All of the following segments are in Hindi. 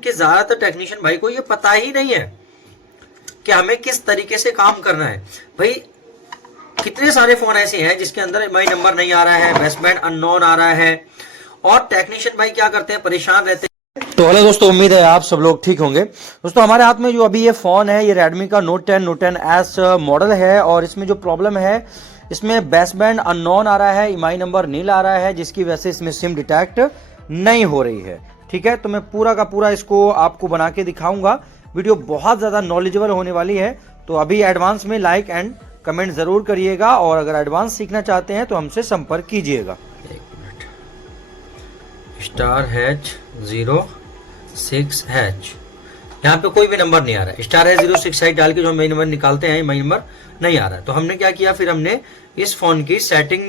कि ज्यादातर टेक्नीशियन भाई को ये पता ही नहीं है कि हमें किस तरीके से काम करना है। भाई कितने सारे फोन ऐसे हैं जिसके अंदर एमआई नंबर नहीं आ रहा है, बेसबैंड अननोन आ रहा है, और टेक्नीशियन भाई क्या करते हैं, परेशान रहते हैं। तो हेलो दोस्तों, उम्मीद है आप सब लोग ठीक होंगे। दोस्तों हमारे हाथ में जो अभी ये फोन है, ये Redmi का Note 10S मॉडल है, और इसमें जो प्रॉब्लम है, इसमें बेसबैंड अननोन आ रहा है, एमआई नंबर नील आ रहा है, जिसकी वजह से इसमें सिम डिटेक्ट नहीं हो रही है। ठीक है, तो मैं पूरा का पूरा इसको आपको बना के दिखाऊंगा। वीडियो बहुत ज्यादा नॉलेजेबल होने वाली है, तो अभी एडवांस में लाइक एंड कमेंट जरूर करिएगा, और अगर एडवांस सीखना चाहते हैं तो हमसे संपर्क कीजिएगा। *#06#, यहाँ पे कोई भी नंबर नहीं आ रहा है। *#06# डाल के जो हम नंबर निकालते हैं, मई नंबर नहीं आ रहा है। तो हमने क्या किया, फिर हमने इस फोन की सेटिंग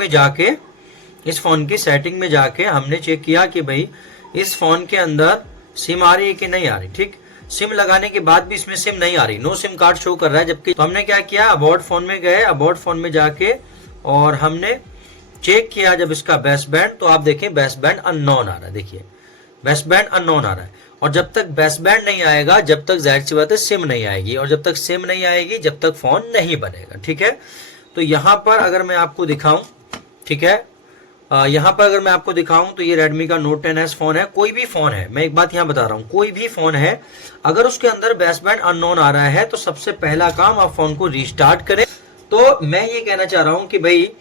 में जाके हमने चेक किया कि भाई इस फोन के अंदर सिम आ रही है कि नहीं आ रही। ठीक, सिम लगाने के बाद भी इसमें सिम नहीं आ रही, नो सिम कार्ड शो कर रहा है। जबकि तो हमने क्या किया, अबाउट फोन में गए, अबाउट फोन में जाके और हमने चेक किया जब इसका बेसबैंड, तो आप देखें बेसबैंड अननोन आ रहा है। देखिए बेसबैंड अननोन आ रहा है, और जब तक बेसबैंड नहीं आएगा, जब तक जाहिर सी बात है सिम नहीं आएगी, और जब तक सिम नहीं आएगी जब तक फोन नहीं बनेगा। ठीक है, तो यहाँ पर अगर मैं आपको दिखाऊं, ठीक है, यहाँ पर अगर मैं आपको दिखाऊं तो ये Redmi का Note 10S फोन है। कोई भी फोन है, मैं एक बात यहाँ बता रहा हूँ, कोई भी फोन है, अगर उसके अंदर बेसबैंड अननोन आ रहा है तो सबसे पहला काम आप फोन को रीस्टार्ट करें। तो मैं ये कहना चाह रहा हूँ कि भाई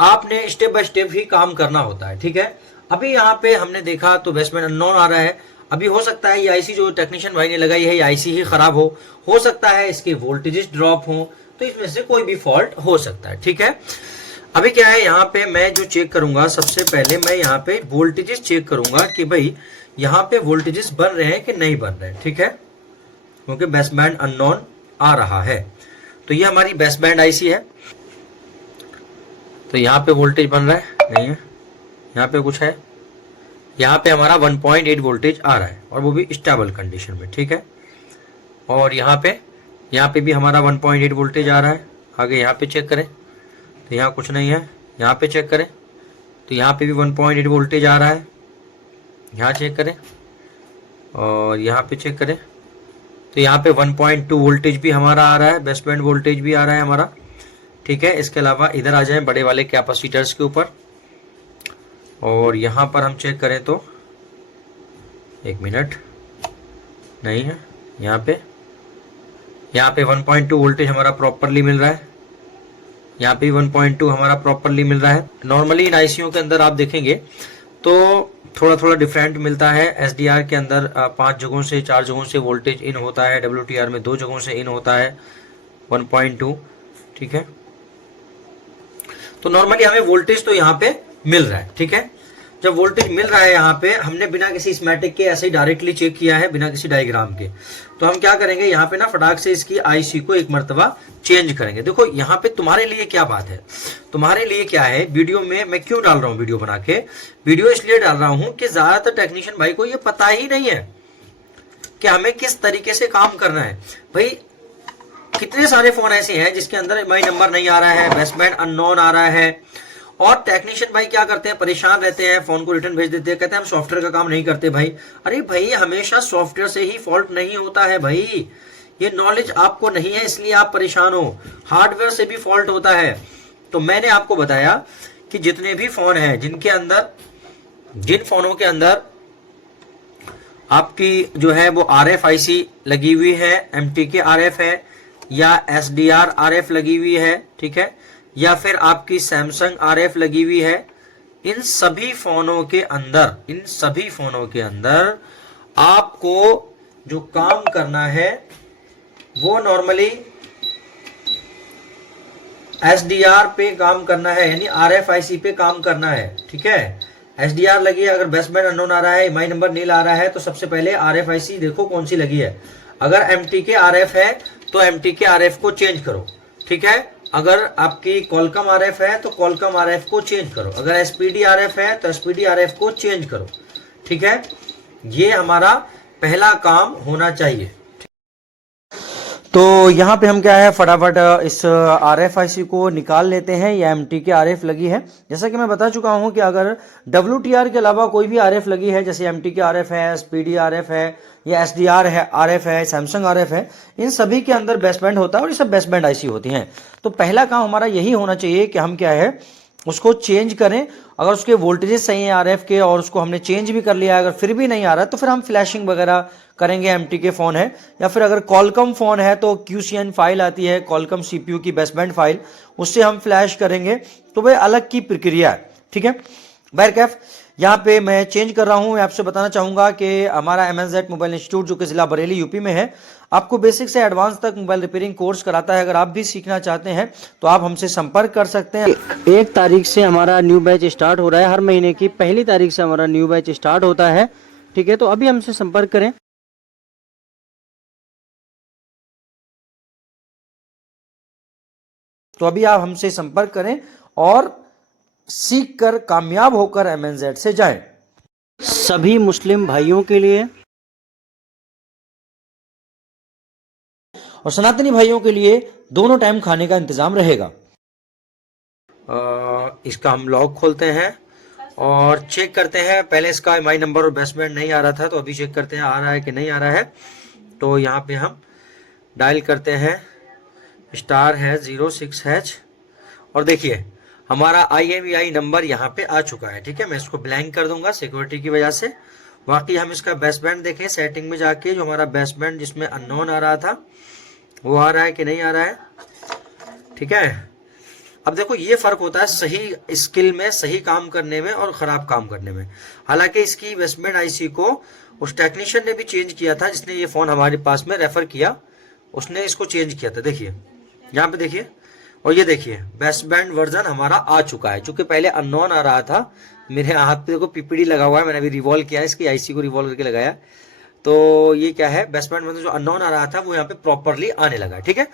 आपने स्टेप बाय स्टेप ही काम करना होता है। ठीक है, अभी यहाँ पे हमने देखा तो बेसबैंड अननोन आ रहा है। अभी हो सकता है ये आईसी जो टेक्नीशियन भाई ने लगाई है, ये आईसी ही खराब हो सकता है इसके वोल्टेजेस ड्रॉप हो, तो इसमें से कोई भी फॉल्ट हो सकता है। ठीक है, अभी क्या है, यहाँ पे मैं जो चेक करूंगा, सबसे पहले मैं यहाँ पे वोल्टेजेस चेक करूंगा कि भाई यहाँ पे वोल्टेजेस बन रहे हैं कि नहीं बन रहे हैं। ठीक है, क्योंकि बेसबैंड अननोन आ रहा है। तो ये हमारी बेसबैंड आईसी है, तो यहाँ पे वोल्टेज बन रहा है, नहीं है, यहाँ पे कुछ है, यहाँ पे हमारा 1.8 वोल्टेज आ रहा है, और वो भी स्टेबल कंडीशन में। ठीक है, और यहाँ पे भी हमारा 1.8 वोल्टेज आ रहा है। आगे यहाँ पे चेक करें तो यहाँ कुछ नहीं है, यहाँ पे चेक करें तो यहाँ पे भी 1.8 वोल्टेज आ रहा है, यहाँ चेक करें, और यहाँ पे चेक करें तो यहाँ पे 1.2 वोल्टेज भी हमारा आ रहा है, बेसबैंड वोल्टेज भी आ रहा है हमारा। ठीक है, इसके अलावा इधर आ जाए बड़े वाले कैपेसिटर्स के ऊपर, और यहाँ पर हम चेक करें तो 1 मिनट, नहीं है, यहाँ पे 1.2 वोल्टेज हमारा प्रॉपरली मिल रहा है, यहाँ पे 1.2 हमारा प्रॉपरली मिल रहा है। नॉर्मली इन आईसीयू के अंदर आप देखेंगे तो थोड़ा थोड़ा डिफरेंट मिलता है। एसडीआर के अंदर 5 जगहों से 4 जगहों से वोल्टेज इन होता है, डब्ल्यूटीआर में 2 जगहों से इन होता है 1.2। ठीक है, तो नॉर्मली हमें वोल्टेज तो यहाँ पे मिल रहा है। ठीक है, जब वोल्टेज मिल रहा है यहाँ पे, हमने बिना किसी स्कीमेटिक के ऐसे ही डायरेक्टली चेक किया है, बिना किसी डायग्राम के। तो हम क्या करेंगे, यहाँ पे ना फटाक से इसकी आईसी को एक मर्तबा चेंज करेंगे। देखो यहाँ पे तुम्हारे लिए क्या बात है, तुम्हारे लिए क्या है, वीडियो में मैं क्यों डाल रहा हूँ वीडियो बना के, वीडियो इसलिए डाल रहा हूँ कि ज्यादातर टेक्नीशियन भाई को ये पता ही नहीं है कि हमें किस तरीके से काम करना है। भाई कितने सारे फोन ऐसे हैं जिसके अंदर एमआई नंबर नहीं आ रहा है, बेसबैंड अननोन आ रहा है, और टेक्नीशियन भाई क्या करते हैं, परेशान रहते हैं, फोन को रिटर्न भेज देते हैं, कहते हैं हम सॉफ्टवेयर का काम नहीं करते। भाई अरे भाई, हमेशा सॉफ्टवेयर से ही फॉल्ट नहीं होता है भाई, ये नॉलेज आपको नहीं है इसलिए आप परेशान हो, हार्डवेयर से भी फॉल्ट होता है। तो मैंने आपको बताया कि जितने भी फोन हैं जिनके अंदर, जिन फोनों के अंदर आपकी जो है वो RFIC लगी हुई है, MTK RF है, या SDR RF लगी हुई है, ठीक है, या फिर आपकी सैमसंग RF लगी हुई है, इन सभी फोनों के अंदर आपको जो काम करना है वो नॉर्मली SDR पे काम करना है, यानी RFIC पे काम करना है। ठीक है, SDR लगी है, अगर बेसबैंड अननोन आ रहा है, एमआई नंबर नील आ रहा है, तो सबसे पहले RFIC देखो कौन सी लगी है। अगर MTK RF है तो MTK RF को चेंज करो। ठीक है, अगर आपकी कॉलकम RF है तो कॉलकम RF को चेंज करो, अगर SPD RF है तो SPD RF को चेंज करो। ठीक है, ये हमारा पहला काम होना चाहिए। तो यहाँ पे हम क्या है फटाफट इस RFIC को निकाल लेते हैं। ये MT के RF लगी है। जैसा कि मैं बता चुका हूँ कि अगर WTR के अलावा कोई भी RF लगी है, जैसे MT के RF है, SPD RF है, या SDR है, RF है, सैमसंग RF है, इन सभी के अंदर बेसबैंड होता है और ये सब बेसबैंड IC होती हैं। तो पहला काम हमारा यही होना चाहिए कि हम क्या है उसको चेंज करें। अगर उसके वोल्टेजेस सही हैं RF के और उसको हमने चेंज भी कर लिया, अगर फिर भी नहीं आ रहा तो फिर हम फ्लैशिंग वगैरह करेंगे। MT के फ़ोन है, या फिर अगर कॉलकम फ़ोन है तो QCN फाइल आती है, कॉलकम CPU की बेसबैंड फाइल, उससे हम फ्लैश करेंगे। तो वह अलग की प्रक्रिया है, ठीक है। बहरकैफ यहाँ पे मैं चेंज कर रहा हूँ। मैं आपसे बताना चाहूँगा कि हमारा MNZ मोबाइल इंस्टीट्यूट जो कि ज़िला बरेली यूपी में है, आपको बेसिक से एडवांस तक मोबाइल रिपेयरिंग कोर्स कराता है। अगर आप भी सीखना चाहते हैं तो आप हमसे संपर्क कर सकते हैं। 1 तारीख से हमारा न्यू बैच स्टार्ट हो रहा है। हर महीने की पहली तारीख से हमारा न्यू बैच स्टार्ट होता है, ठीक है। तो अभी हमसे संपर्क करें। तो अभी आप हमसे संपर्क करें और सीख कर कामयाब होकर MNZ से जाएं। सभी मुस्लिम भाइयों के लिए और सनातनी भाइयों के लिए दोनों टाइम खाने का इंतजाम रहेगा। इसका हम लॉग खोलते हैं और चेक करते हैं। पहले इसका MI नंबर और बेसबैंड नहीं आ रहा था, तो अभी चेक करते हैं आ रहा है कि नहीं आ रहा है। तो यहाँ पे हम डायल करते हैं, स्टार है 06H, और देखिए हमारा IMEI नंबर यहाँ पे आ चुका है, ठीक है। मैं इसको ब्लैंक कर दूंगा सिक्योरिटी की वजह से। बाकी हम इसका बेसबैंड देखें सेटिंग में जाके, जो हमारा बेसबैंड जिसमें अननोन आ रहा था वो आ रहा है कि नहीं आ रहा है, ठीक है। अब देखो ये फर्क होता है सही स्किल में, सही काम करने में और खराब काम करने में। हालांकि इसकी बेसबैंड IC को उस टेक्नीशियन ने भी चेंज किया था जिसने ये फोन हमारे पास में रेफर किया, उसने इसको चेंज किया था। देखिए यहाँ पे देखिए, और ये देखिए बेसबैंड वर्जन हमारा आ चुका है। चूंकि पहले अननोन आ रहा था, मेरे हाथ पे देखो PPD लगा हुआ है, मैंने अभी रिवॉल्व किया है, इसकी IC को रिवॉल्व करके लगाया। तो ये क्या है बेसबैंड वर्जन जो अननोन आ रहा था वो यहाँ पे प्रॉपरली आने लगा, ठीक है।